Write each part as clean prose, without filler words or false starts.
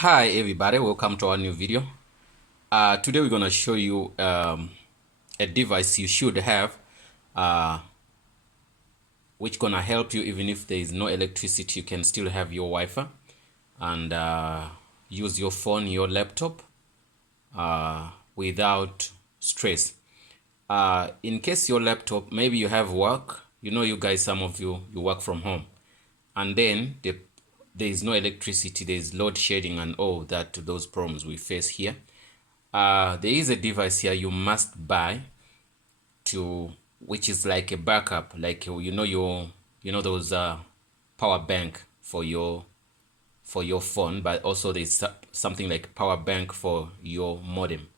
Hi everybody, welcome to our new video. Today we're going to show you a device you should have uh, which gonna help you even if there is no electricity. You can still have your Wi-Fi and use your phone, your laptop without stress. In case your laptop, maybe you have work, you guys, some of you work from home, and then there is no electricity, there is load shedding and all that, those problems we face here. There is a device here you must buy which is like a backup, like those power bank for your phone, but also there's something like power bank for your modem.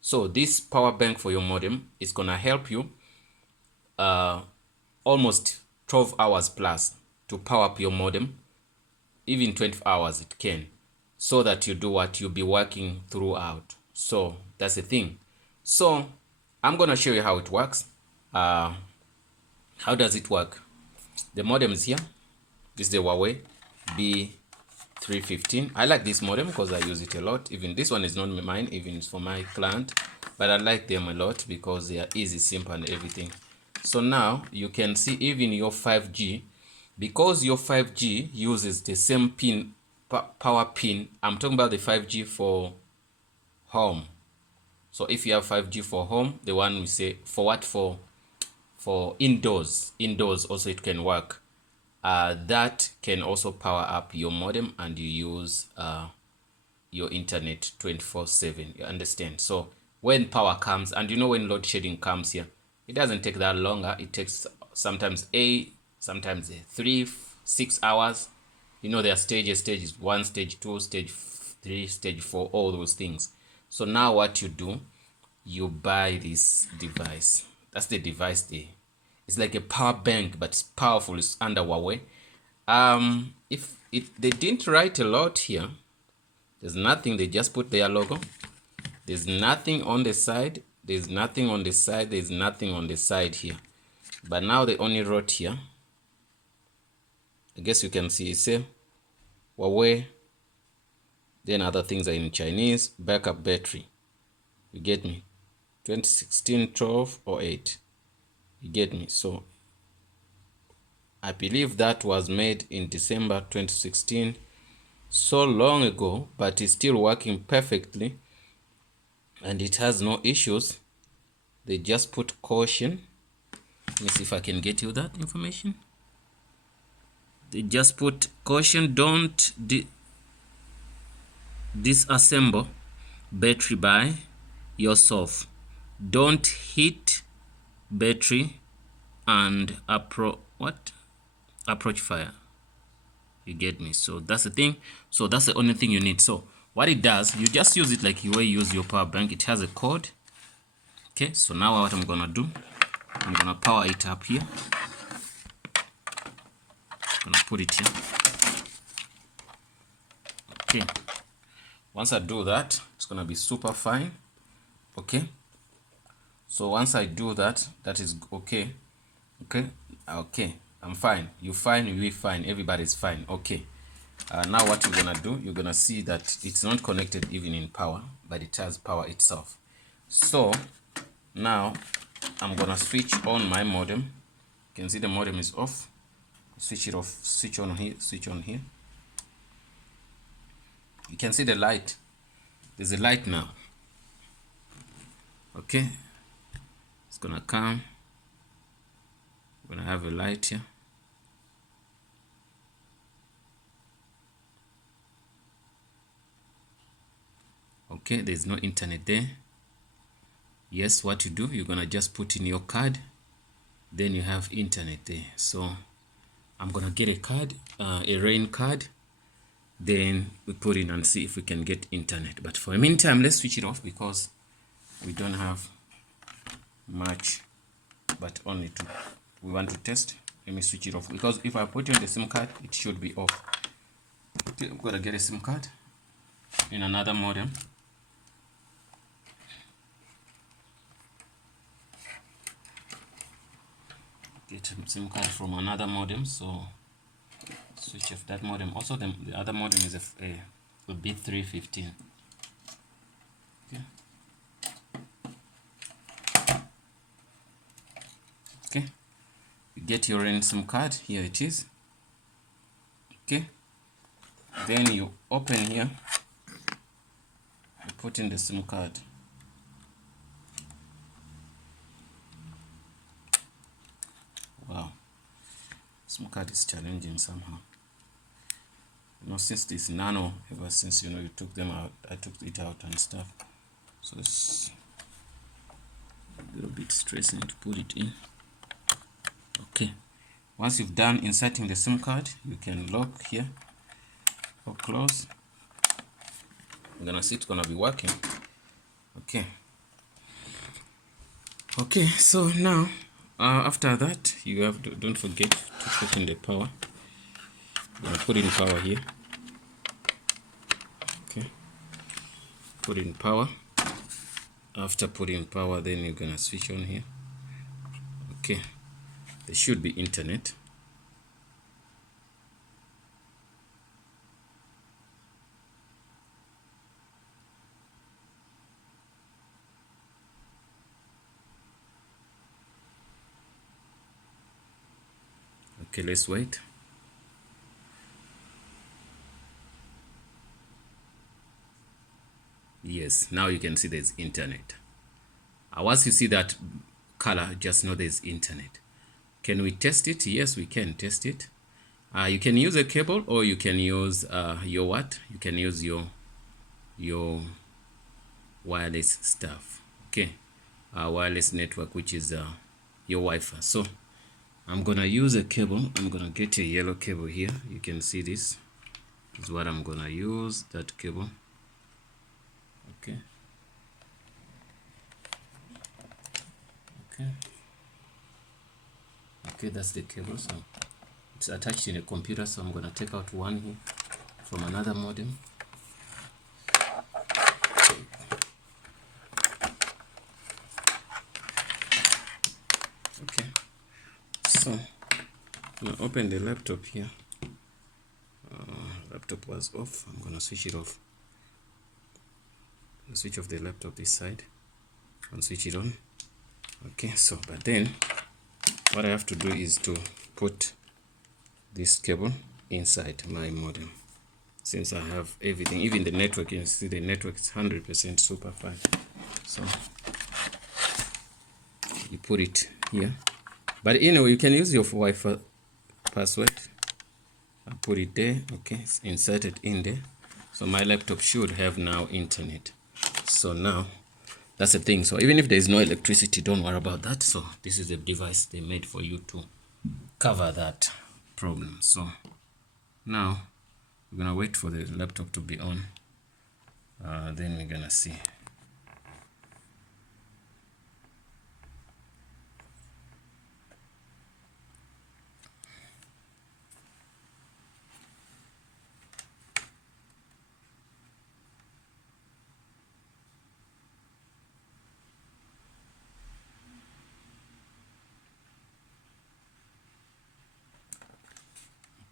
So this power bank for your modem is gonna help you almost 12 hours plus to power up your modem, even 20 hours it can, so that you do what you'll be working throughout. So that's the thing. So I'm gonna show you how it works. How does it work? The modem is here. This is the Huawei B315. I like this modem because I use it a lot. Even this one is not mine, even it's for my client, but I like them a lot because they are easy, simple and everything. So now you can see even your 5G, because your 5G uses the same pin, power pin. I'm talking about the 5G for home. So if you have 5G for home, the one we say for what, for indoors also it can work. That can also power up your modem and you use your internet 24/7. You understand? So when power comes, and when load shedding comes here, it doesn't take that longer. It takes sometimes 8, sometimes 3, 6 hours. There are stages 1, stage 2, stage 3, stage 4, all those things. So now what you do, you buy this device. That's the device there. It's like a power bank, but it's powerful. It's under Huawei. If they didn't write a lot here, there's nothing. They just put their logo. There's nothing on the side. There's nothing on the side. There's nothing on the side here. But now they only wrote here. I guess you can see it say Huawei. Then other things are in Chinese. Backup battery. You get me? 2016, 12 or 8. You get me? So I believe that was made in December 2016, so long ago, but it's still working perfectly and it has no issues. They just put caution. Let me see if I can get you that information. They just put caution, don't disassemble battery by yourself. Don't hit battery and approach fire. You get me? So that's the thing. So that's the only thing you need. So what it does, you just use it like you will use your power bank. It has a code. Okay, so now what I'm gonna do, I'm gonna power it up here. I'm gonna put it here. Okay, once I do that, it's gonna be super fine. Okay, so once I do that, that is okay. Okay, I'm fine. You fine, we fine, everybody's fine. Okay, now what you're gonna do, you're gonna see that it's not connected even in power, but it has power itself. So now I'm gonna switch on my modem. You can see the modem is off. Switch it off, switch on here, switch on here. You can see the light. There's a light now. Okay, it's gonna come. I'm gonna have a light here. Okay, there's no internet there. Yes, what you do, you're gonna just put in your card, then you have internet there. So I'm gonna get a card, a rain card, then we put in and see if we can get internet. But for the meantime, let's switch it off because we don't have much, but only we want to test. Let me switch it off because if I put in the SIM card, it should be off. Okay, I'm gonna get a SIM card in another modem. Get a SIM card from another modem, so switch off that modem. Also the other modem is a will be 315. Okay. Okay. You get your ransom card. Here it is. Okay. Then you open here. You put in the SIM card. Wow. SIM card is challenging somehow. You know, since this nano, ever since, you know, you took them out, I took it out and stuff. So it's a little bit stressing to put it in. Okay. Once you've done inserting the SIM card, you can lock here or close. I'm gonna see it's gonna be working. Okay. Okay, so now after that, you have to, don't forget to put in the power. I'm gonna put in power here. Okay. Put in power. After putting power, then you're gonna switch on here. Okay. There should be internet. Okay, let's wait. Yes, now you can see there's internet. Once you see that color, just know there's internet. Can we test it? Yes, we can test it. You can use a cable, or you can use your what? You can use your wireless stuff. Okay, wireless network, which is your Wi-Fi. So I'm gonna use a cable. I'm gonna get a yellow cable here. You can see this is what I'm gonna use, that cable. Okay. Okay. Okay, that's the cable. So it's attached in a computer. So I'm gonna take out one here from another modem. Okay. So I'm gonna open the laptop here. Laptop was off. I'm gonna switch it off. Switch off the laptop this side and switch it on. Okay, so but then what I have to do is to put this cable inside my modem. Since I have everything, even the network, you can see the network is 100% super fine. So you put it here, but anyway, you can use your Wi-Fi password. I put it there. Okay, it's inserted in there. So my laptop should have now internet. So now that's the thing. So even if there is no electricity, don't worry about that. So this is a device they made for you to cover that problem. So now we're gonna wait for the laptop to be on. Then we're gonna see.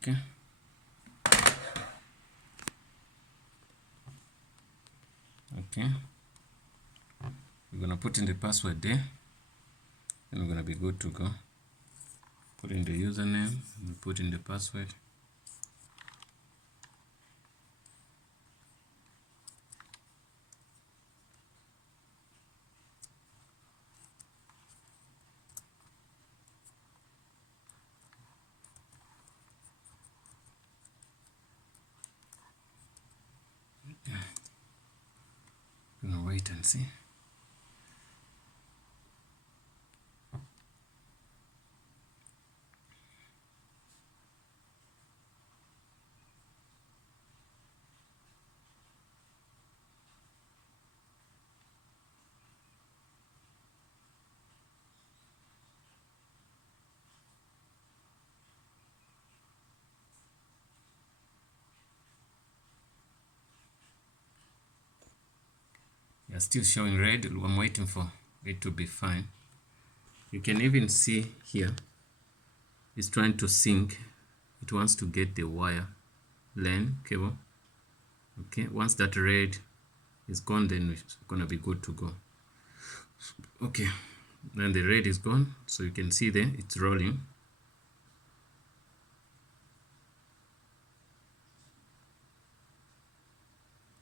Okay. Okay. We're gonna put in the password there, and we're gonna be good to go. Put in the username and put in the password. Gonna wait and see. You're still showing red. I'm waiting for it to be fine. You can even see here it's trying to sync. It wants to get the wire LAN cable. Okay, once that red is gone, then it's gonna be good to go. Okay, then the red is gone, so you can see there it's rolling.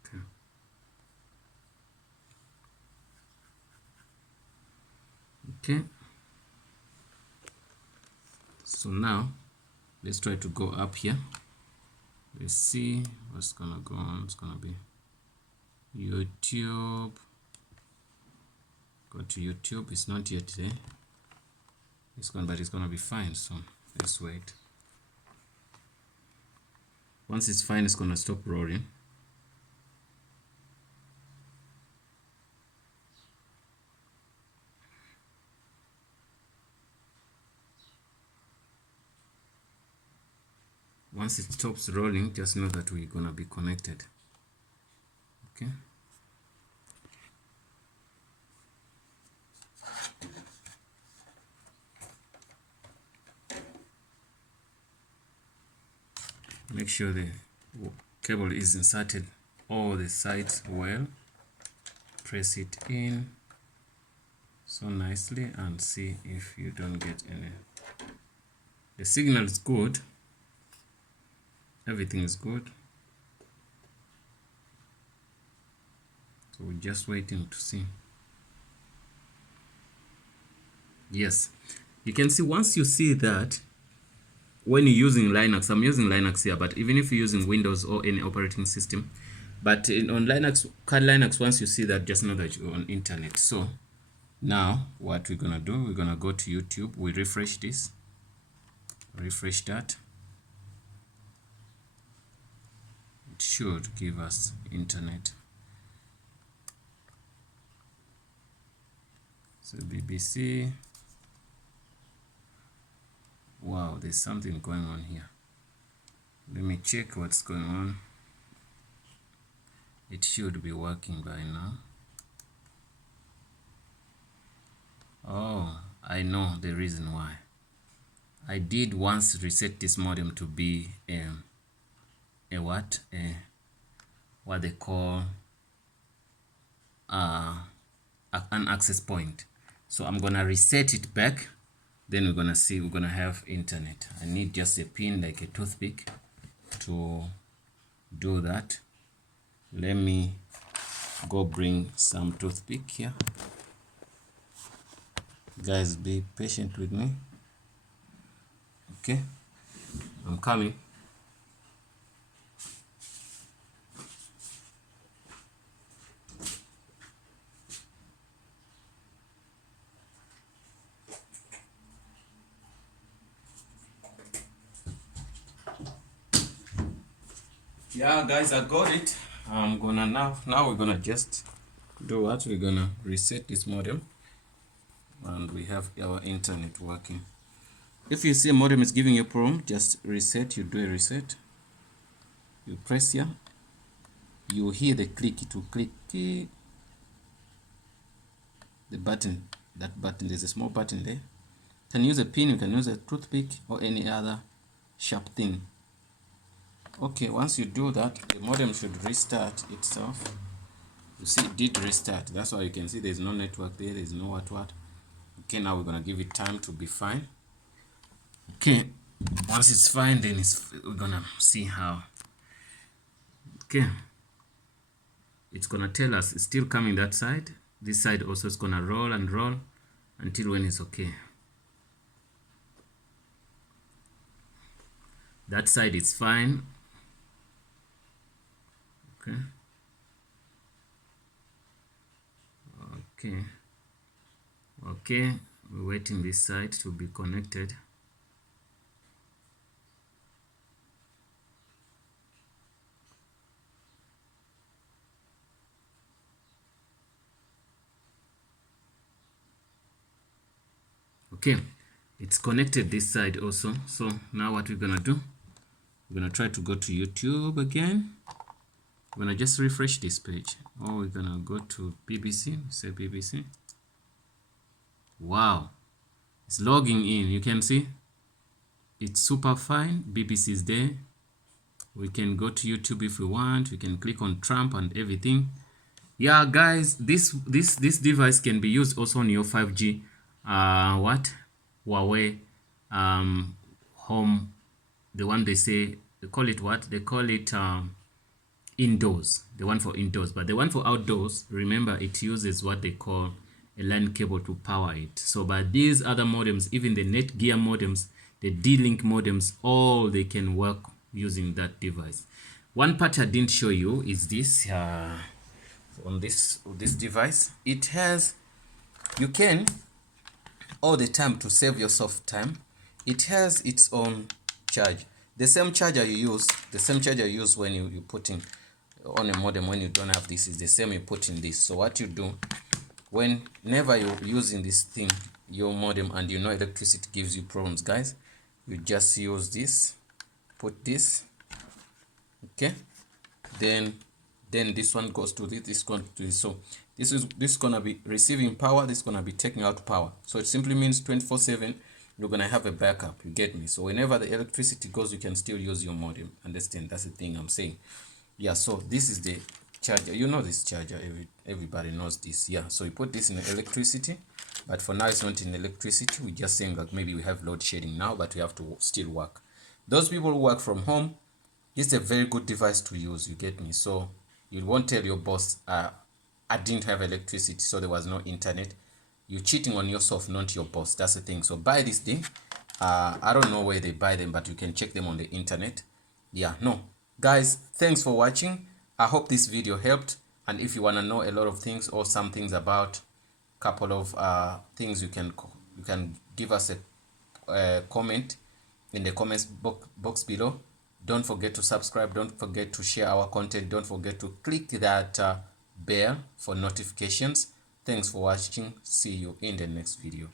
Okay. Okay, so now let's try to go up here. Let's see what's gonna go on. It's gonna be YouTube. Go to YouTube. It's not yet there. It's gone, but it's gonna be fine soon. Let's wait. Once it's fine, it's gonna stop rolling. Once it stops rolling, just know that we're gonna be connected. Okay. Make sure the cable is inserted all the sides well. Press it in so nicely and see if you don't get any. The signal is good. Everything is good. So we're just waiting to see. Yes, you can see once you see that when you're using Linux, I'm using Linux here, but even if you're using Windows or any operating system, but on Linux, Linux, once you see that, just know that you're on internet. So now what we're gonna do, we're gonna go to YouTube. We refresh this, refresh that. It should give us internet. So BBC. Wow, there's something going on here. Let me check what's going on. It should be working by now. Oh, I know the reason why. I did once reset this modem to be what they call an access point. So I'm gonna reset it back, then we're gonna see, we're gonna have internet. I need just a pin like a toothpick to do that. Let me go bring some toothpick here. Guys, be patient with me. Okay, I'm coming. Yeah, guys, I got it. I'm gonna now we're gonna just do what? We're gonna reset this modem and we have our internet working. If you see a modem is giving you a problem, just reset. You do a reset. You press here. You hear the click to click the button. That button, there's a small button there. You can use a pin, you can use a toothpick or any other sharp thing. Okay, once you do that, the modem should restart itself. You see, it did restart. That's why you can see there's no network there, there's no what. Okay, now we're gonna give it time to be fine. Okay, once it's fine, then we're gonna see how. Okay, it's gonna tell us it's still coming that side. This side also is gonna roll and roll until when it's okay. That side is fine. Okay. Okay, we're waiting this side to be connected. Okay, it's connected this side also. So now what we're gonna do, we're gonna try to go to YouTube again. We're gonna just refresh this page. Or we're gonna go to BBC, say BBC. Wow, it's logging in. You can see it's super fine. BBC is there. We can go to YouTube if we want. We can click on Trump and everything. Yeah, guys, this device can be used also on your 5G Huawei home, the one they call it what? They call it indoors, the one for indoors. But the one for outdoors, remember, it uses what they call a LAN cable to power it. So by these other modems, even the Netgear modems, the D-Link modems, all they can work using that device. One part I didn't show you is this on this device. It has, you can all the time, to save yourself time, it has its own charge. The same charger you use when you put in on a modem, when you don't have this, is the same you put in this. So what you do, whenever you're using this thing, your modem, and you know electricity gives you problems, guys, you just use this, put this, okay, then this one goes to this going to this. So this is gonna be receiving power, this is gonna be taking out power. So it simply means 24/7 you're gonna have a backup. You get me? So whenever the electricity goes, you can still use your modem. Understand? That's the thing I'm saying. Yeah, so this is the charger. You know this charger, everybody knows this. Yeah, so you put this in electricity, but for now it's not in electricity. We're just saying that maybe we have load shedding now, but we have to still work. Those people who work from home, it's a very good device to use. You get me? So you won't tell your boss, I didn't have electricity, so there was no internet. You're cheating on yourself, not your boss. That's the thing. So buy this thing. I don't know where they buy them, but you can check them on the internet. Yeah, no, guys, thanks for watching. I hope this video helped, and if you want to know a lot of things or some things about couple of things, you can give us a comment in the comments box below. Don't forget to subscribe, don't forget to share our content, don't forget to click that bell for notifications. Thanks for watching. See you in the next video.